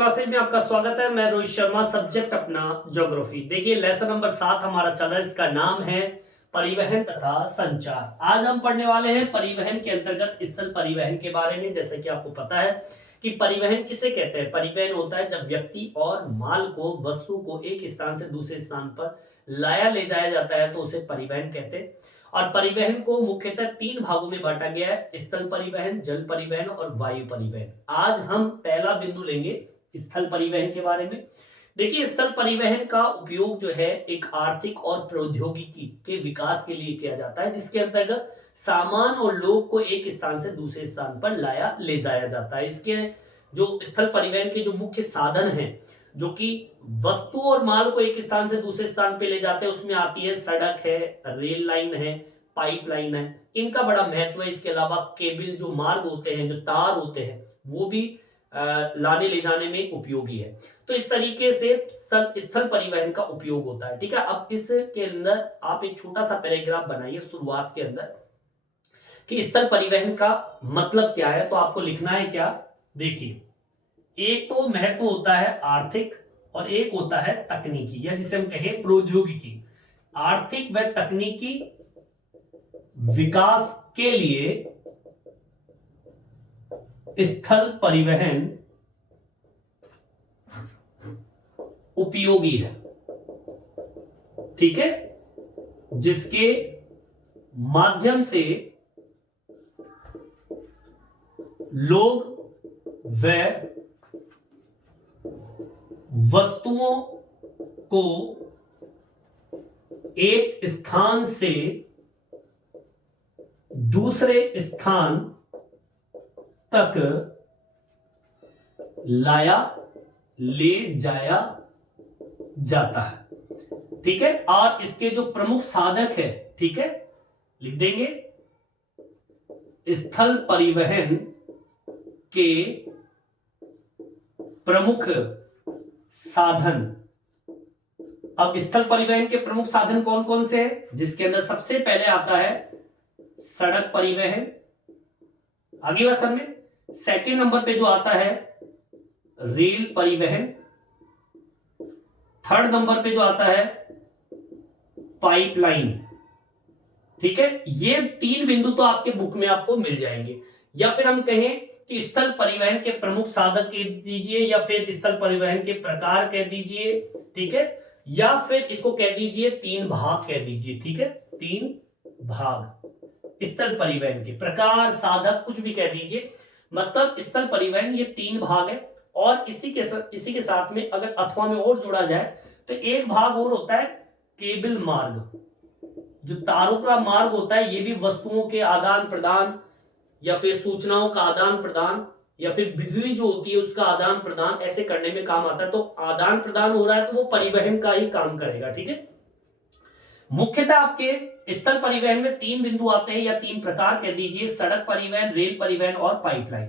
Classes में आपका स्वागत है। मैं रोहित शर्मा, सब्जेक्ट अपना ज्योग्राफी। देखिए लेसन नंबर 7 हमारा चल रहा है, इसका नाम है परिवहन तथा संचार। आज हम पढ़ने वाले हैं परिवहन के अंतर्गत स्थल परिवहन के बारे में। जैसे कि आपको पता है कि परिवहन किसे कहते हैं। परिवहन होता है जब व्यक्ति और माल को, वस्तु को एक स्थान से दूसरे स्थान पर लाया ले जाया जाता है तो उसे परिवहन कहते हैं। और परिवहन को मुख्यतः 3 भागों में बांटा गया है, स्थल परिवहन, जल परिवहन और वायु परिवहन। आज हम पहला बिंदु लेंगे स्थल परिवहन के बारे में। देखिए स्थल परिवहन का उपयोग जो है एक आर्थिक और प्रौद्योगिकी के विकास के लिए किया जाता है, जिसके अंतर्गत सामान और लोग को एक स्थान से दूसरे स्थान पर लाया ले जाया जाता है। इसके जो स्थल परिवहन के जो मुख्य साधन हैं, जो कि वस्तु और माल को एक स्थान से दूसरे स्थान पे ले जाते हैं, उसमें आती है सड़क है, रेल लाइन है, पाइपलाइन है। इनका बड़ा महत्व है। इसके अलावा केबल, जो मार्ग होते हैं, जो तार होते हैं, वो भी लाने ले जाने में उपयोगी है। तो इस तरीके से स्थल परिवहन का उपयोग होता है। ठीक है, अब इसके अंदर आप एक छोटा सा पैराग्राफ बनाइए शुरुआत के अंदर कि स्थल परिवहन का मतलब क्या है। तो आपको लिखना है क्या, देखिए एक तो महत्व होता है आर्थिक और एक होता है तकनीकी, या जिसे हम कहें प्रौद्योगिकी। आर्थिक व तकनीकी विकास के लिए स्थल परिवहन उपयोगी है। ठीक है, जिसके माध्यम से लोग व वस्तुओं को एक स्थान से दूसरे स्थान तक लाया ले जाया जाता है। ठीक है, और इसके जो प्रमुख साधक है, ठीक है, लिख देंगे स्थल परिवहन के प्रमुख साधन। अब स्थल परिवहन के प्रमुख साधन कौन कौन से हैं, जिसके अंदर सबसे पहले आता है सड़क परिवहन। आगे वर्षन में सेकंड नंबर पे जो आता है रेल परिवहन। थर्ड नंबर पे जो आता है पाइपलाइन। ठीक है, ये 3 बिंदु तो आपके बुक में आपको मिल जाएंगे। या फिर हम कहें कि स्थल परिवहन के प्रमुख साधक कह दीजिए, या फिर स्थल परिवहन के प्रकार कह दीजिए। ठीक है, या फिर इसको कह दीजिए 3 भाग कह दीजिए। ठीक है, 3 भाग स्थल परिवहन के प्रकार, साधक, कुछ भी कह दीजिए। मतलब स्थल परिवहन ये 3 भाग है। और इसी के साथ में अगर अथवा में और जोड़ा जाए तो एक भाग और होता है केबल मार्ग। जो तारों का मार्ग होता है, ये भी वस्तुओं के आदान प्रदान या फिर सूचनाओं का आदान प्रदान या फिर बिजली जो होती है उसका आदान प्रदान ऐसे करने में काम आता है। तो आदान प्रदान हो रहा है तो वो परिवहन का ही काम करेगा। ठीक है, मुख्यतः आपके स्थल परिवहन में 3 बिंदु आते हैं, या 3 प्रकार कह दीजिए, सड़क परिवहन, रेल परिवहन और पाइपलाइन।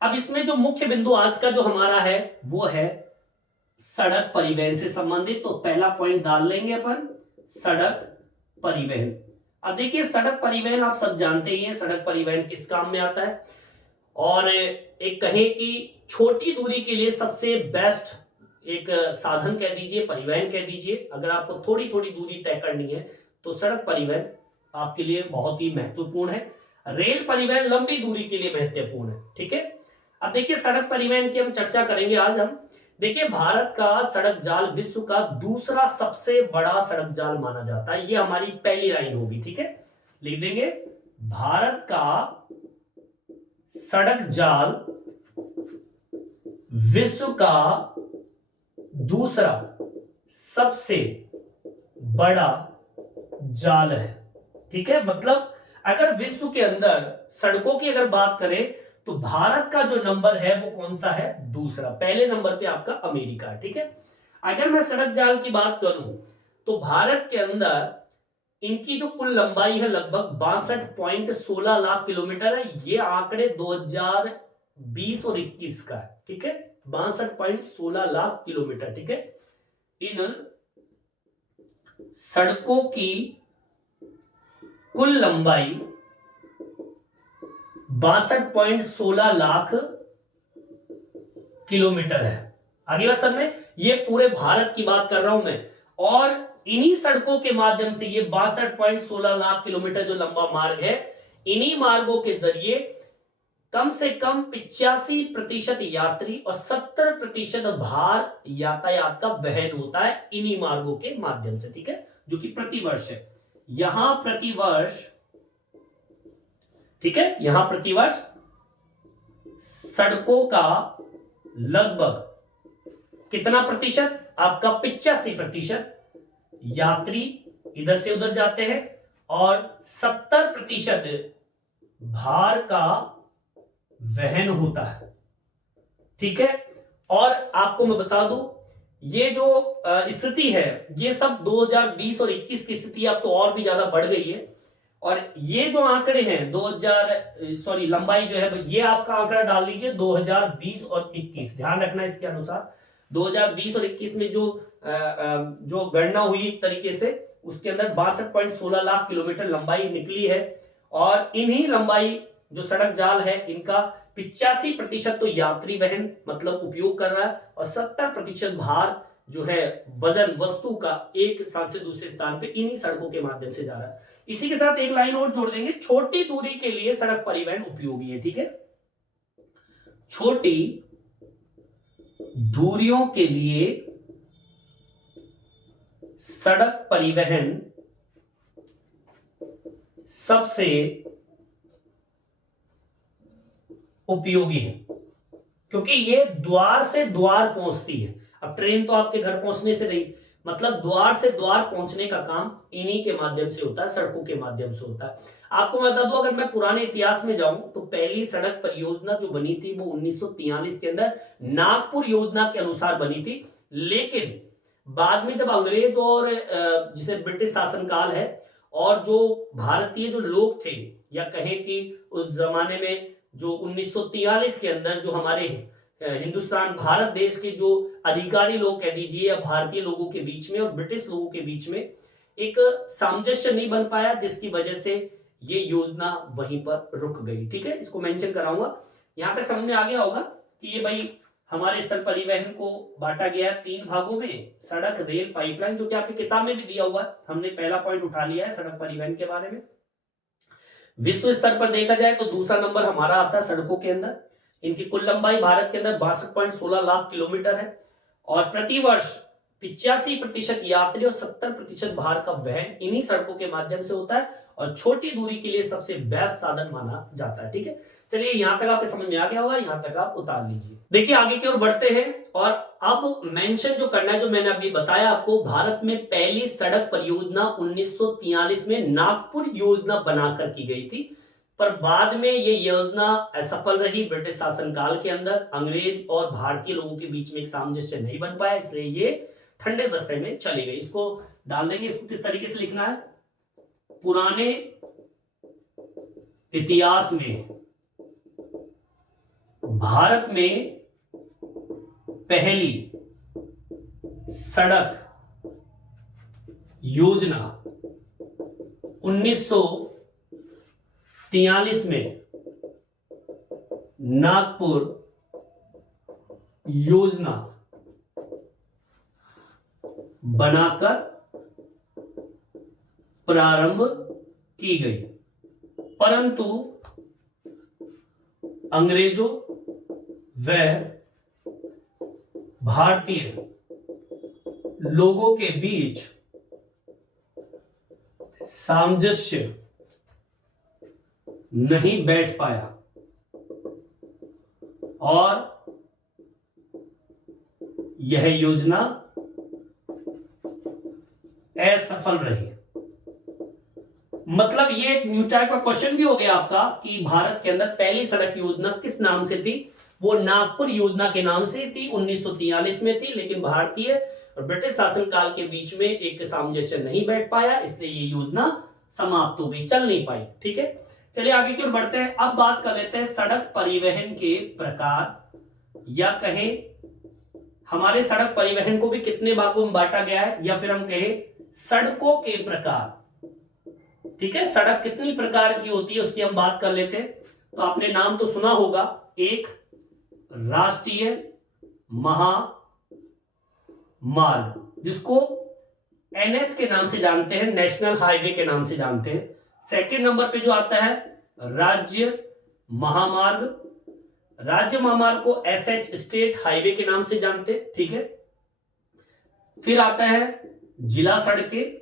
अब इसमें जो मुख्य बिंदु आज का जो हमारा है वो है सड़क परिवहन से संबंधित। तो पहला पॉइंट डाल लेंगे अपन, सड़क परिवहन। अब देखिए सड़क परिवहन आप सब जानते ही हैं, सड़क परिवहन किस काम में आता है। और एक कहें कि छोटी दूरी के लिए सबसे बेस्ट एक साधन कह दीजिए, परिवहन कह दीजिए। अगर आपको थोड़ी थोड़ी दूरी तय करनी है तो सड़क परिवहन आपके लिए बहुत ही महत्वपूर्ण है। रेल परिवहन लंबी दूरी के लिए महत्वपूर्ण है। ठीक है, अब देखिए सड़क परिवहन की हम चर्चा करेंगे आज हम। देखिए भारत का सड़क जाल विश्व का दूसरा सबसे बड़ा सड़क जाल माना जाता है। ये हमारी पहली लाइन होगी। ठीक है, लिख देंगे भारत का सड़क जाल विश्व का दूसरा सबसे बड़ा जाल है। ठीक है, मतलब अगर विश्व के अंदर सड़कों की अगर बात करें तो भारत का जो नंबर है वो कौन सा है, दूसरा। पहले नंबर पे आपका अमेरिका है। ठीक है, अगर मैं सड़क जाल की बात करूं तो भारत के अंदर इनकी जो कुल लंबाई है लगभग 62.16 लाख किलोमीटर है। ये आंकड़े 2020 और 21 का है। ठीक है, 62.16 लाख किलोमीटर। ठीक है, इन सड़कों की कुल लंबाई 62.16 लाख किलोमीटर है। आगे बात समझ में, ये पूरे भारत की बात कर रहा हूं मैं। और इन्हीं सड़कों के माध्यम से ये 62.16 लाख किलोमीटर जो लंबा मार्ग है, इन्हीं मार्गों के जरिए कम से कम 85% यात्री और 70% भार यातायात का वहन होता है इन्हीं मार्गों के माध्यम से, ठीक है, जो कि प्रतिवर्ष है। यहां प्रतिवर्ष, ठीक है, यहां प्रतिवर्ष सड़कों का लगभग कितना प्रतिशत, आपका 85% यात्री इधर से उधर जाते हैं और 70% भार का वहन होता है, ठीक है। और आपको मैं बता दूं, ये जो स्थिति है, ये सब 2020 और 21 की स्थिति अब तो और भी ज्यादा बढ़ गई है। और ये जो आंकड़े हैं 2000 लंबाई जो है, ये आपका आंकड़ा डाल दीजिए 2020 और 21, ध्यान रखना इसके अनुसार। 2020 और 21 में जो गणना हुई एक तरीके से, उसके अंदर 62.16 लाख किलोमीटर लंबाई निकली है। और इन्हीं लंबाई जो सड़क जाल है, इनका 85% तो यात्री वहन मतलब उपयोग कर रहा है और 70% भार जो है वजन वस्तु का एक स्थान से दूसरे स्थान पे इन्हीं सड़कों के माध्यम से जा रहा है। इसी के साथ एक लाइन और जोड़ देंगे, छोटी दूरी के लिए सड़क परिवहन उपयोगी है, ठीक है। छोटी दूरियों के लिए सड़क परिवहन सबसे उपयोगी है, क्योंकि ये द्वार से द्वार पहुंचती है। अब ट्रेन तो आपके घर पहुंचने से नहीं, मतलब द्वार से द्वार पहुंचने का काम इन्हीं के माध्यम से होता है, सड़कों के माध्यम से होता है। आपको मैं बता दूं, अगर मैं पुराने इतिहास में जाऊं तो पहली सड़क परियोजना जो बनी थी वो 1943 के अंदर नागपुर योजना के अनुसार बनी थी। लेकिन बाद में जब अंग्रेज और जिसे ब्रिटिश शासनकाल है, और जो भारतीय जो लोग थे, या कहें कि उस जमाने में जो 1943 के अंदर जो हमारे हिंदुस्तान भारत देश के जो अधिकारी लोग कह दीजिए, या भारतीय लोगों के बीच में और ब्रिटिश लोगों के बीच में एक सामंजस्य नहीं बन पाया, जिसकी वजह से ये योजना वहीं पर रुक गई, ठीक है। इसको मेंशन कराऊंगा। यहां तक समझ में आ गया होगा कि ये भाई हमारे स्थल परिवहन को बांटा गया है 3 भागों में, सड़क, रेल, पाइपलाइन, जो कि आपकी किताब में भी दिया हुआ है। हमने पहला पॉइंट उठा लिया है सड़क परिवहन के बारे में। विश्व स्तर पर देखा जाए तो दूसरा नंबर हमारा आता है सड़कों के अंदर। इनकी कुल लंबाई भारत के अंदर 62.16 लाख किलोमीटर है और प्रतिवर्ष 85% यात्री और 70% भार का वहन इन्हीं सड़कों के माध्यम से होता है और छोटी दूरी के लिए सबसे बेस्ट साधन माना जाता है, ठीक है। चलिए, यहां तक आपको समझ में आ गया होगा, यहां तक आप उतार लीजिए। देखिए, आगे की ओर बढ़ते हैं और अब मेंशन जो करना है, जो मैंने अभी बताया आपको, भारत में पहली सड़क परियोजना 1943 में नागपुर योजना बनाकर की गई थी, पर बाद में ये योजना असफल रही। ब्रिटिश शासनकाल के अंदर अंग्रेज और भारतीय लोगों के बीच में एक सामंजस्य नहीं बन पाया, इसलिए ये ठंडे बस्ते में चली गई। इसको डाल देंगे। इसको किस तरीके से लिखना है? पुराने इतिहास में भारत में पहली सड़क योजना 1943 में नागपुर योजना बनाकर प्रारंभ की गई, परंतु अंग्रेजों व भारतीय लोगों के बीच सामंजस्य नहीं बैठ पाया और यह योजना असफल रही। मतलब ये एक न्यू टाइप का क्वेश्चन भी हो गया आपका कि भारत के अंदर पहली सड़क योजना किस नाम से थी? वो नागपुर योजना के नाम से थी, 1943 में थी, लेकिन भारतीय और ब्रिटिश शासनकाल के बीच में एक सामंजस्य नहीं बैठ पाया, इसलिए ये योजना समाप्त हो गई, चल नहीं पाई, ठीक है। चलिए आगे की ओर बढ़ते हैं। अब बात कर लेते हैं सड़क परिवहन के प्रकार, या कहें हमारे सड़क परिवहन को भी कितने भागों में बांटा गया है, या फिर हम कहें सड़कों के प्रकार, ठीक है। सड़क कितनी प्रकार की होती है उसकी हम बात कर लेते हैं। तो आपने नाम तो सुना होगा, एक राष्ट्रीय मार्ग, जिसको एनएच के नाम से जानते हैं, नेशनल हाईवे के नाम से जानते हैं। सेकंड नंबर पे जो आता है राज्य महामार्ग, राज्य महामार्ग को एसएच स्टेट हाईवे के नाम से जानते हैं, ठीक है। फिर आता है जिला सड़कें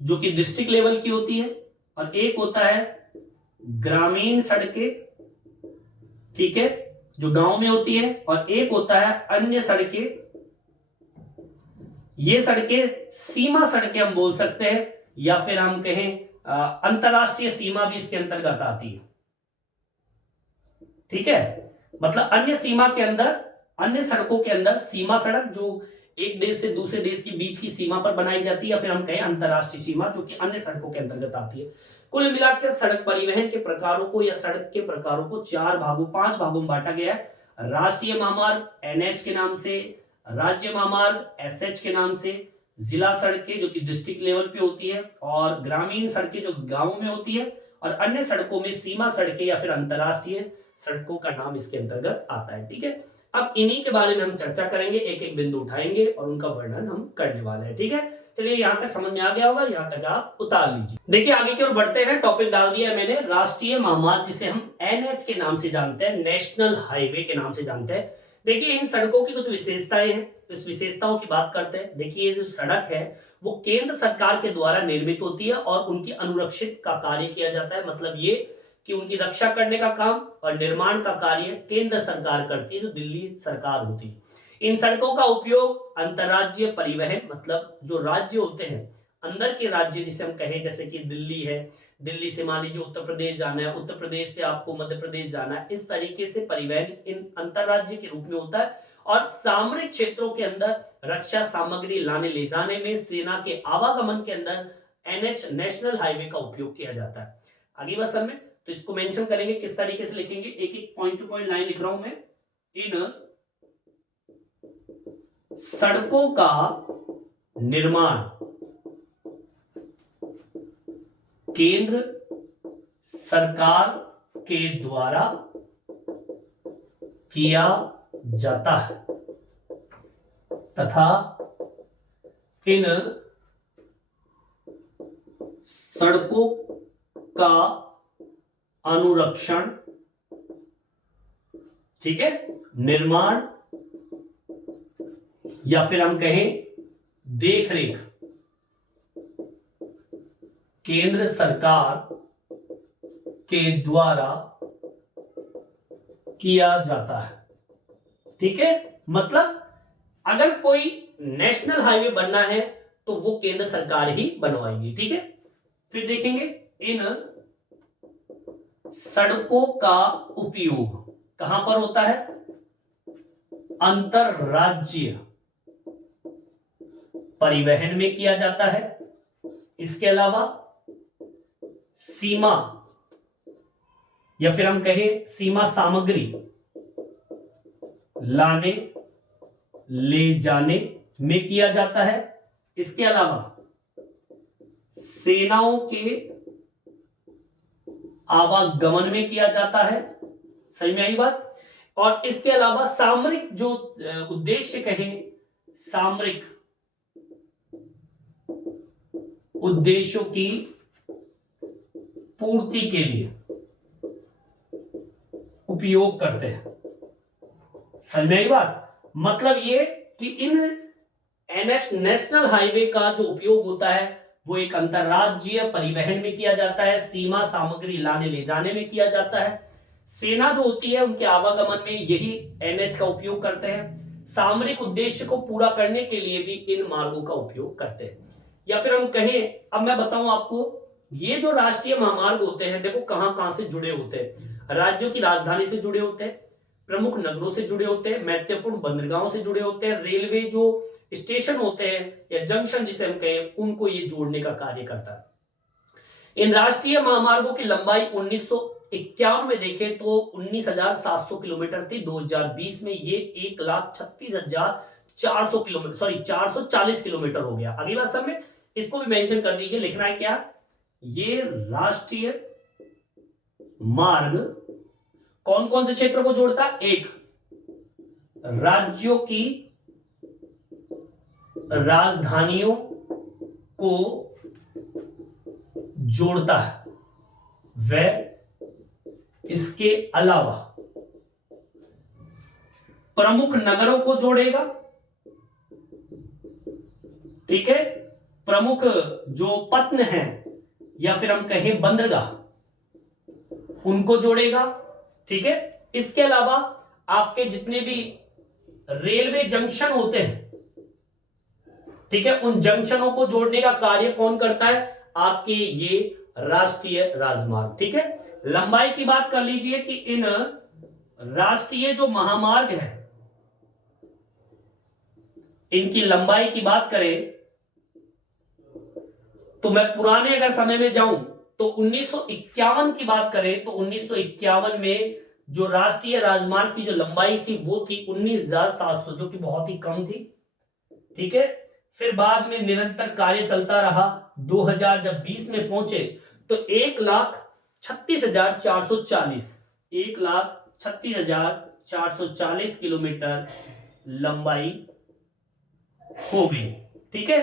जो कि डिस्ट्रिक्ट लेवल की होती है, और एक होता है ग्रामीण सड़कें, ठीक है, जो गांव में होती है, और एक होता है अन्य सड़कें। ये सड़कें सीमा सड़कें हम बोल सकते हैं, या फिर हम कहें अंतरराष्ट्रीय सीमा भी इसके अंतर्गत आती है, ठीक है। मतलब अन्य सीमा के अंदर, अन्य सड़कों के अंदर सीमा सड़क जो एक देश से दूसरे देश के बीच की सीमा पर बनाई जाती है, या फिर हम कहें अंतरराष्ट्रीय सीमा जो कि अन्य सड़कों के अंतर्गत आती है। कुल मिलाकर सड़क परिवहन के प्रकारों को या सड़क के प्रकारों को 5 भागों में बांटा गया है। राष्ट्रीय महामार्ग एनएच के नाम से, राज्य महामार्ग एसएच के नाम से, जिला सड़कें जो कि डिस्ट्रिक्ट लेवल पे होती है, और ग्रामीण सड़कें जो गांव में होती है, और अन्य सड़कों में सीमा सड़कें या फिर अंतरराष्ट्रीय सड़कों का नाम इसके अंतर्गत आता है, ठीक है। अब इन्हीं के बारे में हम चर्चा करेंगे, एक एक बिंदु उठाएंगे और उनका वर्णन हम करने वाले हैं, ठीक है। चलिए यहां तक समझ में आ गया होगा, यहां तक आप उतार लीजिए। देखिए आगे की ओर बढ़ते हैं, टॉपिक डाल दिया है मैंने राष्ट्रीय महामार्ग, जिसे हम एनएच के नाम से जानते हैं, नेशनल हाईवे के नाम से जानते हैं। देखिए इन सड़कों की कुछ विशेषताएं हैं, इस विशेषताओं की बात करते हैं। देखिए ये जो सड़क है वो केंद्र सरकार के द्वारा निर्मित होती है और उनकी अनुरक्षित का कार्य किया जाता है। मतलब ये कि उनकी रक्षा करने का काम और निर्माण का कार्य केंद्र सरकार करती है, जो दिल्ली सरकार होती है। इन सड़कों का उपयोग अंतरराज्यीय परिवहन, मतलब जो राज्य होते हैं, अंदर के राज्य जिसे हम कहें, जैसे कि दिल्ली है, दिल्ली से मान लीजिए उत्तर प्रदेश जाना है, उत्तर प्रदेश से आपको मध्य प्रदेश जाना है, इस तरीके से परिवहन इन अंतरराज्य के रूप में होता है। और सामरिक क्षेत्रों के अंदर रक्षा सामग्री लाने ले जाने में, सेना के आवागमन के अंदर एनएच नेशनल हाईवे का उपयोग किया जाता है। आगे बात समझ में, तो इसको मेंशन करेंगे, किस तरीके से लिखेंगे, एक एक पॉइंट टू पॉइंट लाइन लिख रहा हूं मैं। इन सड़कों का निर्माण केंद्र सरकार के द्वारा किया जाता है तथा इन सड़कों का अनुरक्षण, ठीक है, निर्माण या फिर हम कहें देखरेख केंद्र सरकार के द्वारा किया जाता है, ठीक है। मतलब अगर कोई नेशनल हाईवे बनना है तो वो केंद्र सरकार ही बनवाएगी, ठीक है। फिर देखेंगे इन सड़कों का उपयोग कहां पर होता है, अंतरराज्यीय परिवहन में किया जाता है। इसके अलावा सीमा या फिर हम कहें सीमा सामग्री लाने ले जाने में किया जाता है। इसके अलावा सेनाओं के आवागमन में किया जाता है, सही में आई बात। और इसके अलावा सामरिक जो उद्देश्य कहें, सामरिक उद्देश्यों की पूर्ति के लिए उपयोग करते हैं, समझ में आई बात। मतलब ये कि इन एनएच नेशनल हाईवे का जो उपयोग होता है वो एक अंतरराज्यीय परिवहन में किया जाता है, सीमा सामग्री लाने ले जाने में किया जाता है, सेना जो होती है उनके आवागमन में यही एनएच का उपयोग करते हैं, सामरिक उद्देश्य को पूरा करने के लिए भी इन मार्गों का उपयोग करते हैं। या फिर हम कहें, अब मैं बताऊं आपको, ये जो राष्ट्रीय महामार्ग होते हैं, देखो कहां कहां से जुड़े होते हैं। राज्यों की राजधानी से जुड़े होते हैं, प्रमुख नगरों से जुड़े होते हैं, महत्वपूर्ण बंदरगाहों से जुड़े होते हैं, रेलवे जो स्टेशन होते हैं या जंक्शन जिसे हम कहें, उनको ये जोड़ने का कार्य करता है। इन राष्ट्रीय महामार्गों की लंबाई 1951 में देखें तो 19,700 किलोमीटर थी। 2020 में ये 1,36,400 किलोमीटर, सॉरी 440 किलोमीटर हो गया। अगली बात सब में इसको भी मेंशन कर दीजिए, लिखना है क्या, ये राष्ट्रीय मार्ग कौन कौन से क्षेत्र को जोड़ता है, एक राज्यों की राजधानियों को जोड़ता है, वह इसके अलावा प्रमुख नगरों को जोड़ेगा, ठीक है, प्रमुख जो पत्न हैं या फिर हम कहें बंदरगाह, उनको जोड़ेगा, ठीक है। इसके अलावा आपके जितने भी रेलवे जंक्शन होते हैं, ठीक है, उन जंक्शनों को जोड़ने का कार्य कौन करता है? आपके ये राष्ट्रीय राजमार्ग, ठीक है। लंबाई की बात कर लीजिए कि इन राष्ट्रीय जो महामार्ग है, इनकी लंबाई की बात करें तो मैं पुराने अगर समय में जाऊं तो 1951 की बात करें तो 1951 में जो राष्ट्रीय राजमार्ग की जो लंबाई थी वो थी 19,700, जो कि बहुत ही कम थी, ठीक है। फिर बाद में निरंतर कार्य चलता रहा, 2000 जब 20 में पहुंचे तो 1,36,440 1,36,440 किलोमीटर लंबाई हो गई, ठीक है।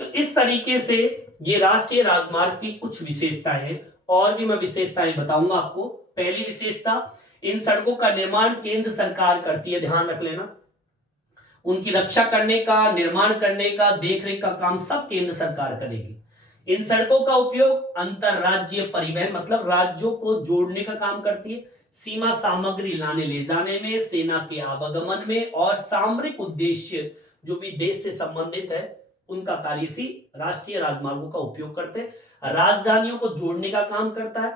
तो इस तरीके से ये राष्ट्रीय राजमार्ग की कुछ विशेषताएं हैं, और भी मैं विशेषताएं बताऊंगा आपको। पहली विशेषता, इन सड़कों का निर्माण केंद्र सरकार करती है, ध्यान रख लेना। उनकी रक्षा करने का, निर्माण करने का, देखरेख का काम सब केंद्र सरकार करेगी। इन सड़कों का उपयोग अंतरराज्यीय परिवहन मतलब राज्यों को जोड़ने का काम करती है, सीमा सामग्री लाने ले जाने में, सेना के आवागमन में, और सामरिक उद्देश्य जो भी देश से संबंधित है उनका कार्य इसी राष्ट्रीय राजमार्गों का उपयोग करते हैं। राजधानियों को जोड़ने का काम करता है,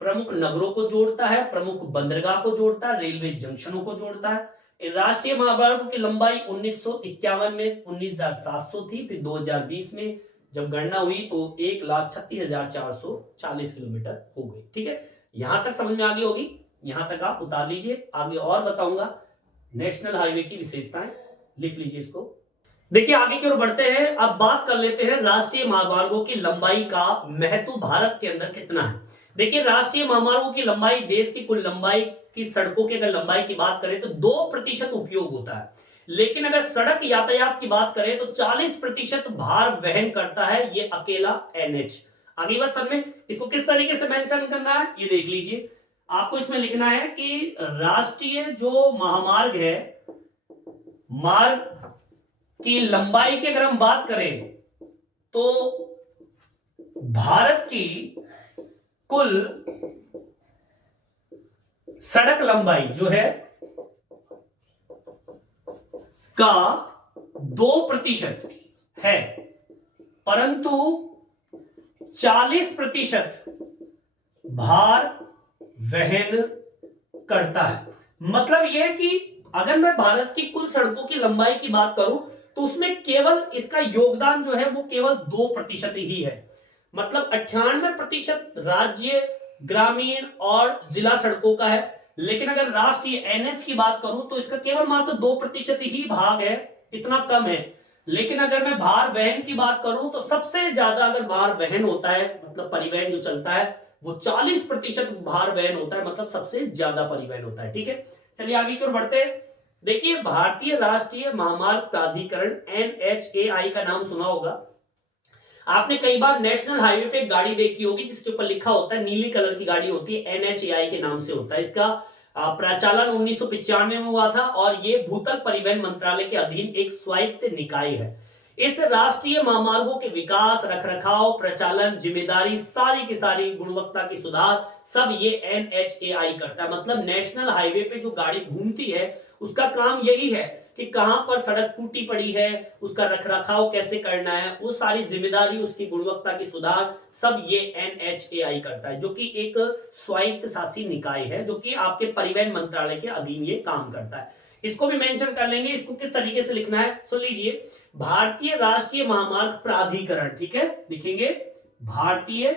प्रमुख नगरों को जोड़ता है, प्रमुख बंदरगाह को जोड़ता है, रेलवे जंक्शनों को जोड़ता है। राष्ट्रीय महामार्गों की लंबाई 1951 में 19,700 थी, फिर 2020 में जब गणना हुई तो 1,36,440 किलोमीटर हो गई, ठीक है। यहां तक समझ में आ गई होगी, यहां तक आप उतार लीजिए। आगे और बताऊंगा नेशनल हाईवे की विशेषताएं, लिख लीजिए इसको। देखिए आगे की ओर बढ़ते हैं, अब बात कर लेते हैं राष्ट्रीय महामार्गों की लंबाई का महत्व भारत के अंदर कितना है। देखिए राष्ट्रीय महामार्गों की लंबाई देश की कुल लंबाई की, सड़कों की अगर लंबाई की बात करें तो 2% उपयोग होता है, लेकिन अगर सड़क यातायात की बात करें तो 40% भार वहन करता है ये अकेला एनएच। आगे बात सर में इसको किस तरीके से मेंशन करना है ये देख लीजिए। आपको इसमें लिखना है कि राष्ट्रीय जो महामार्ग है, मार्ग की लंबाई की अगर हम बात करें तो भारत की कुल सड़क लंबाई जो है का 2% है, परंतु 40% भार वहन करता है। मतलब यह कि अगर मैं भारत की कुल सड़कों की लंबाई की बात करूं तो उसमें केवल इसका योगदान जो है वो केवल 2% ही है। मतलब 98% राज्य, ग्रामीण और जिला सड़कों का है, लेकिन अगर राष्ट्रीय एनएच की बात करूं तो इसका केवल मात्र 2% ही भाग है, इतना कम है। लेकिन अगर मैं भार वहन की बात करूं तो सबसे ज्यादा अगर भार वहन होता है, मतलब परिवहन जो चलता है वो 40% भार वहन होता है, मतलब सबसे ज्यादा परिवहन होता है, ठीक है। चलिए आगे की ओर बढ़ते हैं। देखिए भारतीय राष्ट्रीय महामार्ग प्राधिकरण NHAI का नाम सुना होगा आपने, कई बार नेशनल हाईवे पे गाड़ी देखी होगी जिसके ऊपर लिखा होता है, नीली कलर की गाड़ी होती है, NHAI के नाम से होता है। इसका प्रचालन 1995 में हुआ था और ये भूतल परिवहन मंत्रालय के अधीन एक स्वायत्त निकाय है। इस राष्ट्रीय महामार्गों के विकास, रखरखाव, प्रचालन, जिम्मेदारी, सारी की सारी गुणवत्ता की सुधार सब ये NHAI करता है। मतलब नेशनल हाईवे पे जो गाड़ी घूमती है उसका काम यही है कि कहां पर सड़क टूटी पड़ी है, उसका रखरखाव कैसे करना है, वो सारी जिम्मेदारी, उसकी गुणवत्ता की सुधार सब ये NHAI करता है, जो कि एक स्वायत्त शासी निकाय है जो कि आपके परिवहन मंत्रालय के अधीन ये काम करता है। इसको भी मेंशन कर लेंगे, इसको किस तरीके से लिखना है सुन लीजिए। भारतीय राष्ट्रीय महामार्ग प्राधिकरण, ठीक है, लिखेंगे भारतीय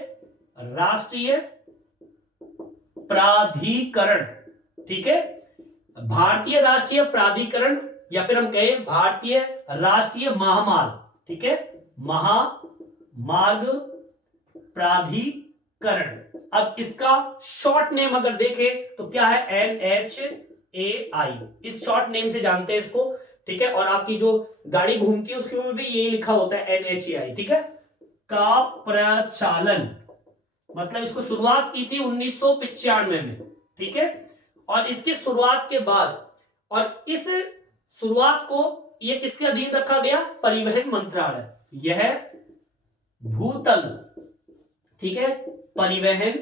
राष्ट्रीय प्राधिकरण, ठीक है, भारतीय राष्ट्रीय प्राधिकरण या फिर हम कहें भारतीय राष्ट्रीय महामार्ग, ठीक है, महामार्ग प्राधिकरण। अब इसका शॉर्ट नेम अगर देखें तो क्या है, NHAI। इस शॉर्ट नेम से जानते हैं इसको। ठीक है, और आपकी जो गाड़ी घूमती है उसके ऊपर भी यही लिखा होता है NHAI, ठीक है, का प्रचालन। मतलब इसको शुरुआत की थी 1995 में, ठीक है, और इसकी शुरुआत के बाद, और इस शुरुआत को ये किसके अधीन रखा गया? परिवहन मंत्रालय। यह भूतल, ठीक है, परिवहन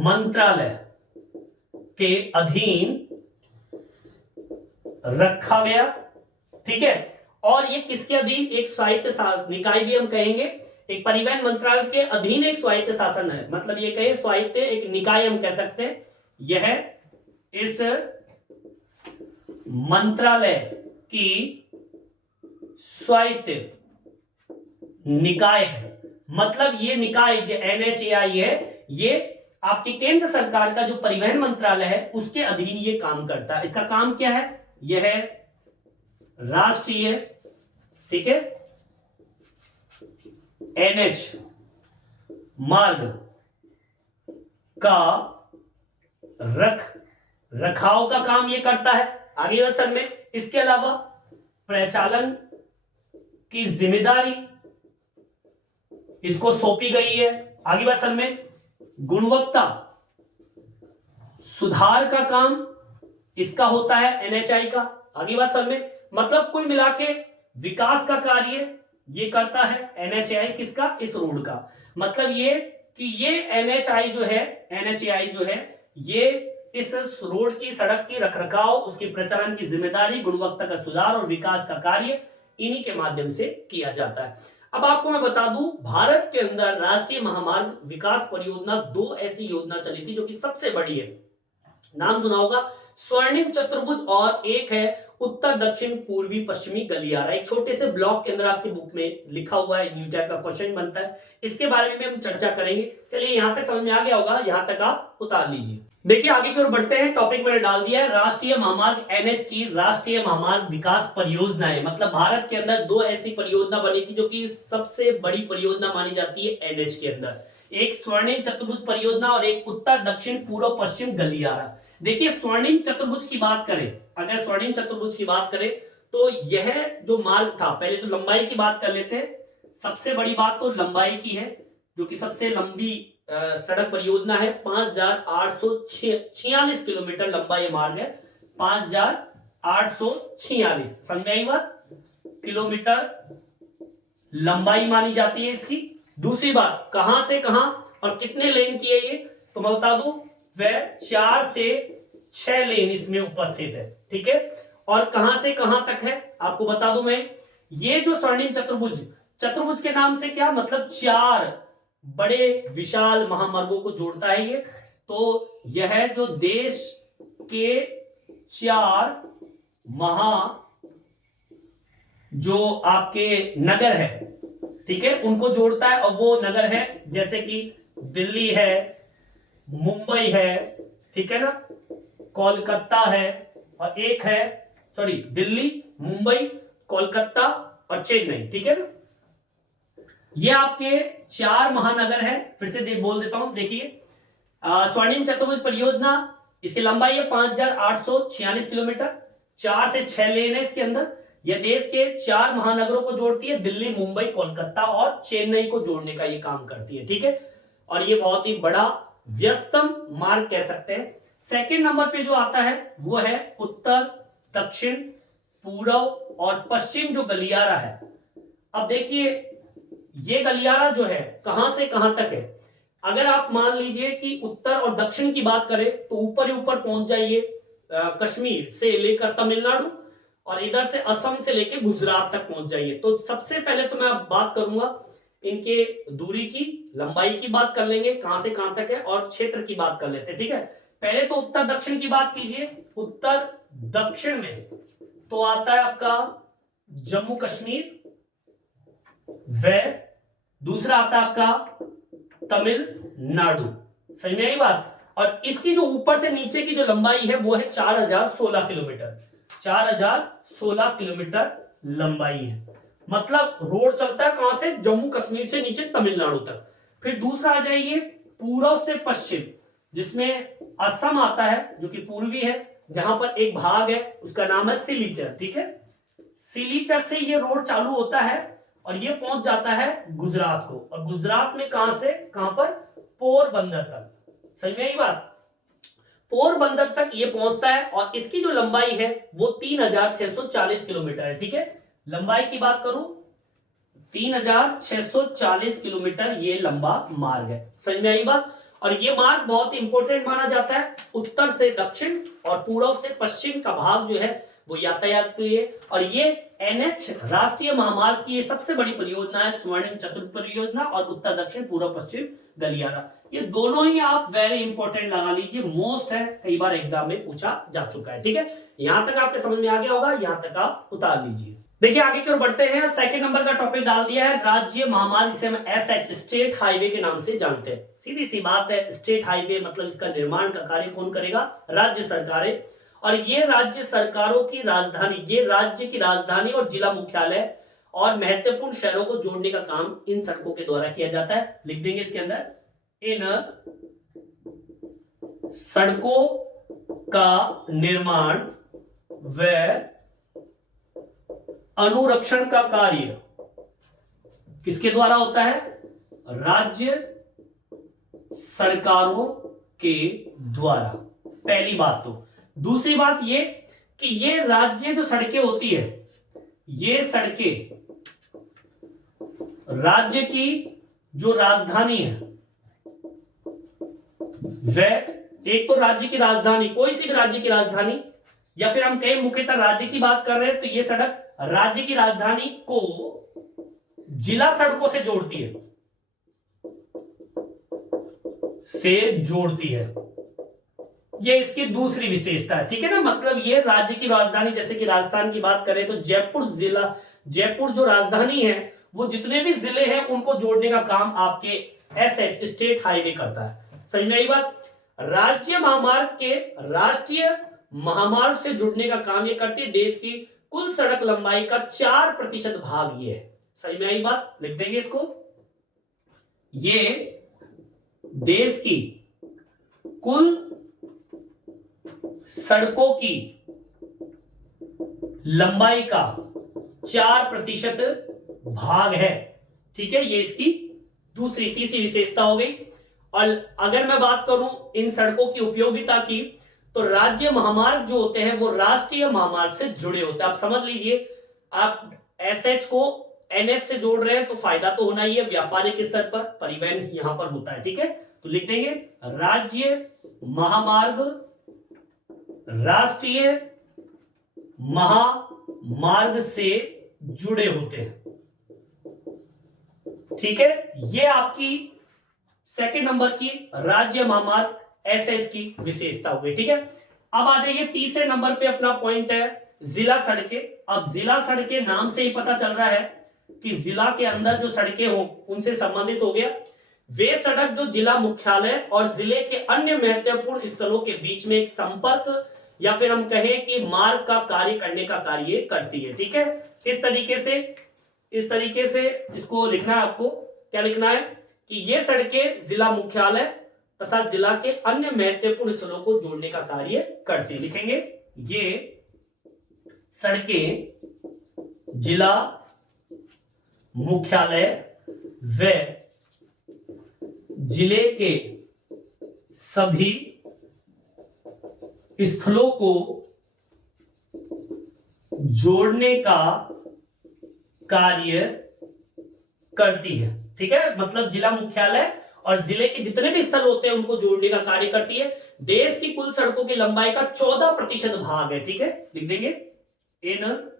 मंत्रालय के अधीन रखा गया, ठीक है। और ये किसके अधीन? एक स्वायत्त निकाय भी हम कहेंगे, एक परिवहन मंत्रालय के अधीन एक स्वायत्त शासन है, मतलब ये कहे स्वायत्त एक निकाय हम कह सकते हैं। यह इस मंत्रालय की स्वायत्त निकाय है। मतलब ये निकाय जो NHAI है, ये आपकी केंद्र सरकार का जो परिवहन मंत्रालय है उसके अधीन ये काम करता है। इसका काम क्या है? यह है राष्ट्रीय, ठीक है, NH मार्ग का रखाव का काम ये करता है आगे वर्षन में। इसके अलावा प्रचालन की जिम्मेदारी इसको सौंपी गई है आगे वर्षन में। गुणवत्ता सुधार का काम इसका होता है NHAI का आगे वर्षन में। मतलब कुल मिला के विकास का कार्य ये करता है NHAI, किसका? इस रोड का। मतलब ये कि ये NHAI जो है ये इस रोड की, सड़क की रखरखाव, उसके प्रचालन की जिम्मेदारी, गुणवत्ता का सुधार और विकास का कार्य इन्हीं के माध्यम से किया जाता है। अब आपको मैं बता दूं, भारत के अंदर राष्ट्रीय महामार्ग विकास परियोजना 2 ऐसी योजना चली थी जो कि सबसे बड़ी है। नाम सुना होगा, स्वर्णिम चतुर्भुज, और एक है उत्तर दक्षिण पूर्वी पश्चिमी गलियारा। एक छोटे से ब्लॉक के अंदर आपकी बुक में लिखा हुआ है, न्यू टाइप का क्वेश्चन बनता है, इसके बारे में हम चर्चा करेंगे। चलिए यहां तक समझ में आ गया होगा, यहां तक आप उतार लीजिए। देखिए आगे की ओर बढ़ते हैं। टॉपिक मैंने डाल दिया है राष्ट्रीय महामार्ग NH की राष्ट्रीय महामार्ग विकास परियोजना है। मतलब भारत के अंदर 2 ऐसी परियोजना बनी थी जो कि सबसे बड़ी परियोजना मानी जाती है NH के अंदर। एक स्वर्णिम चतुर्भुज परियोजना और एक उत्तर दक्षिण पूर्व पश्चिम गलियारा। देखिए स्वर्णिम चतुर्भुज की बात करें, अगर स्वर्णिम चतुर्भुज की बात करें तो यह जो मार्ग था, पहले तो लंबाई की बात कर लेते हैं। सबसे बड़ी बात तो लंबाई की है, जो कि सबसे लंबी सड़क परियोजना है। 5846 किलोमीटर लंबा ये मार्ग है। 5846, समझ में आई बात? किलोमीटर लंबाई मानी जाती है इसकी। दूसरी बात, कहां से कहां और कितने लेन की है ये, तो मैं बता दूं वह 4 से 6 लेन इसमें उपस्थित है, ठीक है। और कहां से कहां तक है आपको बता दूं मैं, ये जो स्वर्णिम चतुर्भुज के नाम से क्या मतलब 4 बड़े विशाल महामार्गों को जोड़ता है ये। तो यह जो देश के 4 जो आपके नगर है, ठीक है, उनको जोड़ता है। और वो नगर है जैसे कि दिल्ली है, मुंबई है, ठीक है ना, कोलकाता है, और एक है दिल्ली, मुंबई, कोलकाता और चेन्नई, ठीक है ना। ये आपके 4 महानगर है। फिर से बोल देता हूं, देखिए स्वर्णिम चतुर्भुज परियोजना, इसकी लंबाई है 5846 किलोमीटर, 4 से 6 लेन है इसके अंदर। यह देश के 4 महानगरों को जोड़ती है, दिल्ली, मुंबई, कोलकाता और चेन्नई को जोड़ने का ये काम करती है, ठीक है। और ये बहुत ही बड़ा व्यस्तम मार्ग कह सकते हैं। सेकंड नंबर पे जो आता है वो है उत्तर दक्षिण पूर्व और पश्चिम जो गलियारा है। अब देखिए ये गलियारा जो है कहां से कहां तक है। अगर आप मान लीजिए कि उत्तर और दक्षिण की बात करें तो ऊपर ही ऊपर पहुंच जाइए, कश्मीर से लेकर तमिलनाडु, और इधर से असम से लेकर गुजरात तक पहुंच जाइए। तो सबसे पहले तो मैं बात करूंगा इनके दूरी की, लंबाई की बात कर लेंगे, कहां से कहां तक है, और क्षेत्र की बात कर लेते हैं, ठीक है। पहले तो उत्तर दक्षिण की बात कीजिए। उत्तर दक्षिण में तो आता है आपका जम्मू कश्मीर, व दूसरा आता है आपका तमिलनाडु, सही में आई बात। और इसकी जो ऊपर से नीचे की जो लंबाई है वो है 4016 किलोमीटर, 4016 किलोमीटर लंबाई है। मतलब रोड चलता है कहां से, जम्मू कश्मीर से नीचे तमिलनाडु तक। फिर दूसरा आ जाइए पूर्व से पश्चिम, जिसमें असम आता है जो कि पूर्वी है, जहां पर एक भाग है उसका नाम है सिलीचर, ठीक है। सिलीचर से ये रोड चालू होता है और ये पहुंच जाता है गुजरात को, और गुजरात में कहां से कहां पर, पोरबंदर तक। समझ में आई बात, पोरबंदर तक ये पहुंचता है और इसकी जो लंबाई है वो 3640 किलोमीटर है, ठीक है। लंबाई की बात करूं 3640 किलोमीटर ये लंबा मार्ग है। समझ में आई बात। और ये मार्ग बहुत इंपॉर्टेंट माना जाता है, उत्तर से दक्षिण और पूर्व से पश्चिम का भाग जो है वो यातायात के लिए। और ये एनएच राष्ट्रीय महामार्ग की ये सबसे बड़ी परियोजना है, स्वर्णिम चतुर्थ परियोजना, और उत्तर दक्षिण पूर्व पश्चिम गलियारा। ये दोनों ही आप वेरी इंपॉर्टेंट लगा लीजिए, मोस्ट है, कई बार एग्जाम में पूछा जा चुका है, ठीक है। यहां तक आपके समझ में आ गया होगा, यहां तक आप उतार लीजिए। देखिए आगे की ओर बढ़ते हैं। सेकंड नंबर का टॉपिक डाल दिया है राज्य महामार्ग, जिसे हम एसएच स्टेट हाईवे के नाम से जानते हैं। सीधी सी बात है, स्टेट हाईवे मतलब इसका निर्माण का कार्य कौन करेगा, राज्य सरकारें। और ये राज्य सरकारों की राजधानी, ये राज्य की राजधानी और जिला मुख्यालय और महत्वपूर्ण शहरों को जोड़ने का काम इन सड़कों के द्वारा किया जाता है। लिख देंगे इसके अंदर, इन सड़कों का निर्माण व अनुरक्षण का कार्य किसके द्वारा होता है, राज्य सरकारों के द्वारा। पहली बात तो। दूसरी बात ये कि ये राज्य जो सड़कें होती है, ये सड़कें राज्य की जो राजधानी है, वह एक तो राज्य की राजधानी, कोई सी भी राज्य की राजधानी, या फिर हम कहें मुख्यतः राज्य की बात कर रहे हैं तो ये सड़क राज्य की राजधानी को जिला सड़कों से जोड़ती है, ये इसकी दूसरी विशेषता है, ठीक है ना। मतलब ये राज्य की राजधानी, जैसे कि राजस्थान की बात करें तो जयपुर जिला, जयपुर जो राजधानी है वो जितने भी जिले हैं उनको जोड़ने का काम आपके एसएच स्टेट हाईवे करता है। सही में यही बात। राज्य महामार्ग के राष्ट्रीय महामार्ग से जुड़ने का काम ये करती है। देश की कुल सड़क लंबाई का 4% भाग ये है। सही में आई बात, लिख देंगे इसको। ये देश की कुल सड़कों की लंबाई का 4% भाग है, ठीक है। ये इसकी तीसरी विशेषता हो गई। और अगर मैं बात करूं इन सड़कों की उपयोगिता की, तो राज्य महामार्ग जो होते हैं वो राष्ट्रीय महामार्ग से जुड़े होते हैं। आप समझ लीजिए, आप एसएच को एनएच से जोड़ रहे हैं तो फायदा तो होना ही है, व्यापारिक स्तर पर परिवहन यहां पर होता है, ठीक है। तो लिख देंगे राज्य महामार्ग राष्ट्रीय महामार्ग से जुड़े होते हैं, ठीक है। ये आपकी सेकंड नंबर की राज्य महामार्ग एसएच की विशेषता हो गई, ठीक है। अब आ जाइए तीसरे नंबर पे, अपना पॉइंट है जिला सड़कें। अब जिला सड़कें नाम से ही पता चल रहा है कि जिला के अंदर जो सड़कें हो उनसे संबंधित हो गया। वे सड़क जो जिला मुख्यालय और जिले के अन्य महत्वपूर्ण स्थलों के बीच में एक संपर्क या फिर हम कहें कि मार्ग का कार्य करने का कार्य करती है, ठीक है। इस तरीके से इसको लिखना है आपको। क्या लिखना है कि ये सड़कें जिला मुख्यालय तथा जिला के अन्य महत्वपूर्ण स्थलों को जोड़ने का कार्य करती है। लिखेंगे ये सड़कें जिला मुख्यालय व जिले के सभी स्थलों को जोड़ने का कार्य करती है, ठीक है। मतलब जिला मुख्यालय और जिले के जितने भी स्थल होते हैं उनको जोड़ने का कार्य करती है। देश की कुल सड़कों की लंबाई का 14% भाग है, ठीक है। लिख देंगे इन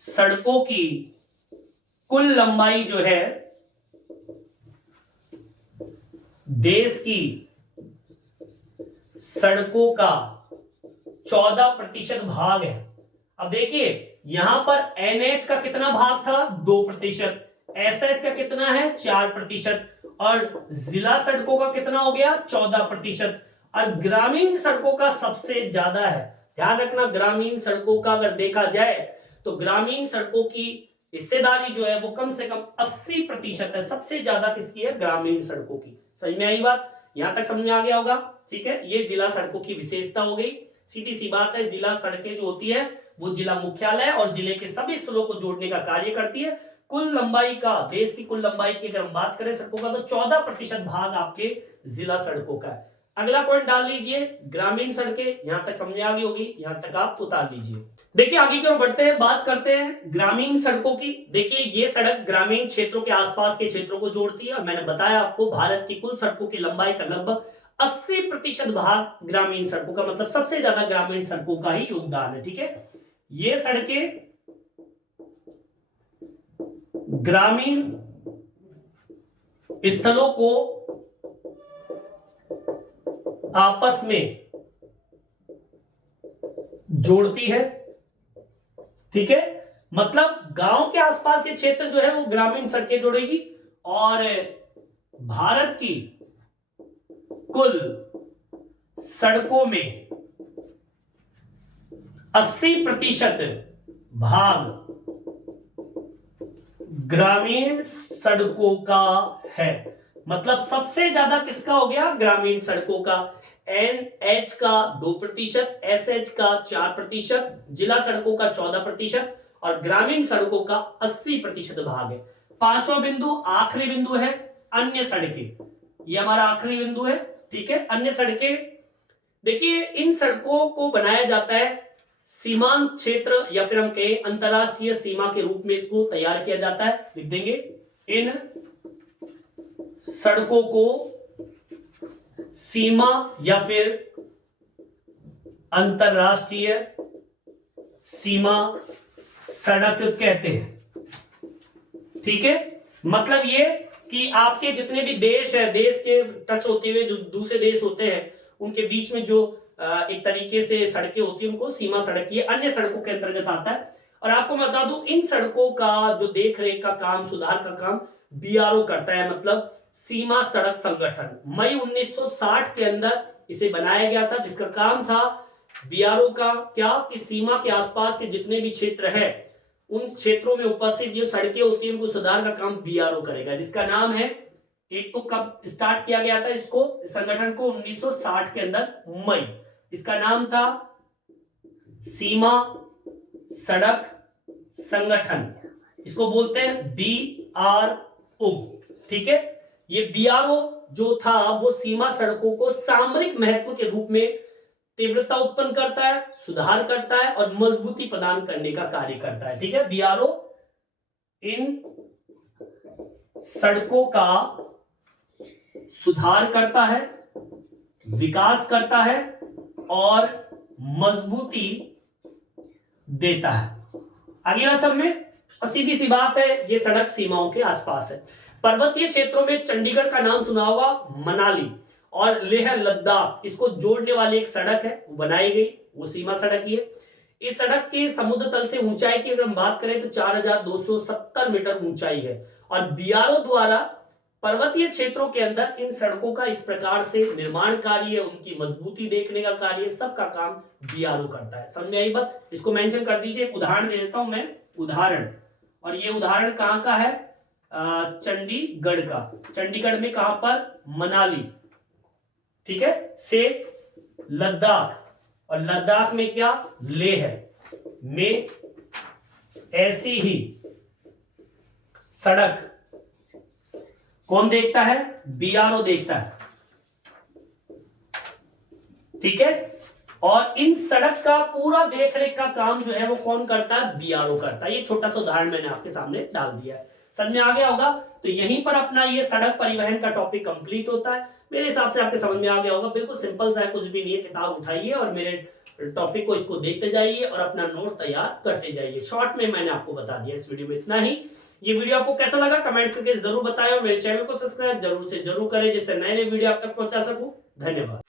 सड़कों की कुल लंबाई जो है देश की सड़कों का 14% भाग है। अब देखिए यहां पर एनएच का कितना भाग था, 2%, एसएच का कितना है 4%, और जिला सड़कों का कितना हो गया 14%, और ग्रामीण सड़कों का सबसे ज्यादा है। ध्यान रखना, ग्रामीण सड़कों का अगर देखा जाए तो ग्रामीण सड़कों की हिस्सेदारी जो है वो कम से कम 80% है। सबसे ज्यादा किसकी है, ग्रामीण सड़कों की। समझ में आई बात, यहां तक समझ में आ गया होगा, ठीक है। ये जिला सड़कों की विशेषता हो गई। सीधी सी बात है, जिला सड़कें जो होती है वो जिला मुख्यालय और जिले के सभी स्थलों को जोड़ने का कार्य करती है। कुल लंबाई का, देश की कुल लंबाई की अगर हम बात करें सड़कों का, तो 14% भाग आपके जिला सड़कों का है। अगला पॉइंट डाल लीजिए, ग्रामीण सड़कें। यहां तक समझ आ गई होगी, यहां तक आप उतार लीजिए। देखिए आगे की ओर बढ़ते हैं, बात करते हैं ग्रामीण सड़कों की। देखिए ये सड़क ग्रामीण क्षेत्रों के आसपास के क्षेत्रों को जोड़ती है और मैंने बताया आपको भारत की कुल सड़कों की लंबाई का लगभग 80% भाग ग्रामीण सड़कों का, मतलब सबसे ज्यादा ग्रामीण सड़कों का ही योगदान है। ठीक है, ये सड़कें ग्रामीण स्थलों को आपस में जोड़ती है। ठीक है, मतलब गांव के आसपास के क्षेत्र जो है वो ग्रामीण सड़कें जोड़ेगी और भारत की कुल सड़कों में 80% भाग ग्रामीण सड़कों का है। मतलब सबसे ज्यादा किसका हो गया, ग्रामीण सड़कों का। NH का 2%, SH का 4%, जिला सड़कों का 14% और ग्रामीण सड़कों का 80% भाग है। पांचवा बिंदु, आखिरी बिंदु है अन्य सड़कें। ये हमारा आखिरी बिंदु है। ठीक है, अन्य सड़कें, देखिए इन सड़कों को बनाया जाता है सीमांत क्षेत्र या फिर हम कहें अंतरराष्ट्रीय सीमा के रूप में इसको तैयार किया जाता है। लिख देंगे, इन सड़कों को सीमा या फिर अंतरराष्ट्रीय सीमा सड़क कहते हैं। ठीक है, मतलब ये कि आपके जितने भी देश है, देश के टच होते हुए जो दूसरे देश होते हैं उनके बीच में जो एक तरीके से सड़कें होती है उनको सीमा सड़क, ये अन्य सड़कों के अंतर्गत आता है। और आपको बता दूं, इन सड़कों का जो देख रेख का काम, सुधार का काम BRO करता है, मतलब सीमा सड़क संगठन। मई 1960 के अंदर इसे बनाया गया था, जिसका काम था BRO का क्या, कि सीमा के आसपास के जितने भी क्षेत्र है उन क्षेत्रों में उपस्थित जो सड़कें होती है उनको सुधार का काम BRO करेगा, जिसका नाम है, एक तो कब स्टार्ट किया गया था इसको, संगठन को 1960 के अंदर मई, इसका नाम था सीमा सड़क संगठन, इसको बोलते हैं BRO। ठीक है, ये BRO जो था वो सीमा सड़कों को सामरिक महत्व के रूप में तीव्रता उत्पन्न करता है, सुधार करता है और मजबूती प्रदान करने का कार्य करता है। ठीक है, BRO इन सड़कों का सुधार करता है, विकास करता है और मजबूती देता है। अगला सब में सीधी सी बात है, ये सड़क सीमाओं के आसपास है। पर्वतीय क्षेत्रों में चंडीगढ़ का नाम सुना होगा, मनाली और लेह लद्दाख, इसको जोड़ने वाली एक सड़क है, वो बनाई गई, वो सीमा सड़क ही है। इस सड़क के समुद्र तल से ऊंचाई की अगर हम बात करें तो 4270 मीटर ऊंचाई है और BRO द्वारा पर्वतीय क्षेत्रों के अंदर इन सड़कों का इस प्रकार से निर्माण कार्य, उनकी मजबूती देखने का कार्य, सबका काम BRO करता है। समझ में आई बात? इसको मेंशन कर दीजिए। उदाहरण दे देता हूं मैं, उदाहरण, और ये उदाहरण कहां का है, चंडीगढ़ का। चंडीगढ़ में कहां पर, मनाली। ठीक है, से लद्दाख, और लद्दाख में क्या, लेह में ऐसी ही सड़क कौन देखता है, BRO देखता है। ठीक है, और इन सड़क का पूरा देखरेख का काम जो है वो कौन करता है, BRO करता है। ये छोटा सा उदाहरण मैंने आपके सामने डाल दिया है, समझ में आ गया होगा। तो यहीं पर अपना ये सड़क परिवहन का टॉपिक कंप्लीट होता है। मेरे हिसाब से आपके समझ में आ गया होगा, बिल्कुल सिंपल सा है, कुछ भी नहीं है। किताब उठाइए और मेरे टॉपिक को इसको देखते जाइए और अपना नोट तैयार करते जाइए। शॉर्ट में मैंने आपको बता दिया इस वीडियो में इतना ही। ये वीडियो आपको कैसा लगा कमेंट्स करके जरूर बताएं और मेरे चैनल को सब्सक्राइब जरूर से जरूर करें, जिससे नए नए वीडियो आप तक पहुंचा सकूं। धन्यवाद।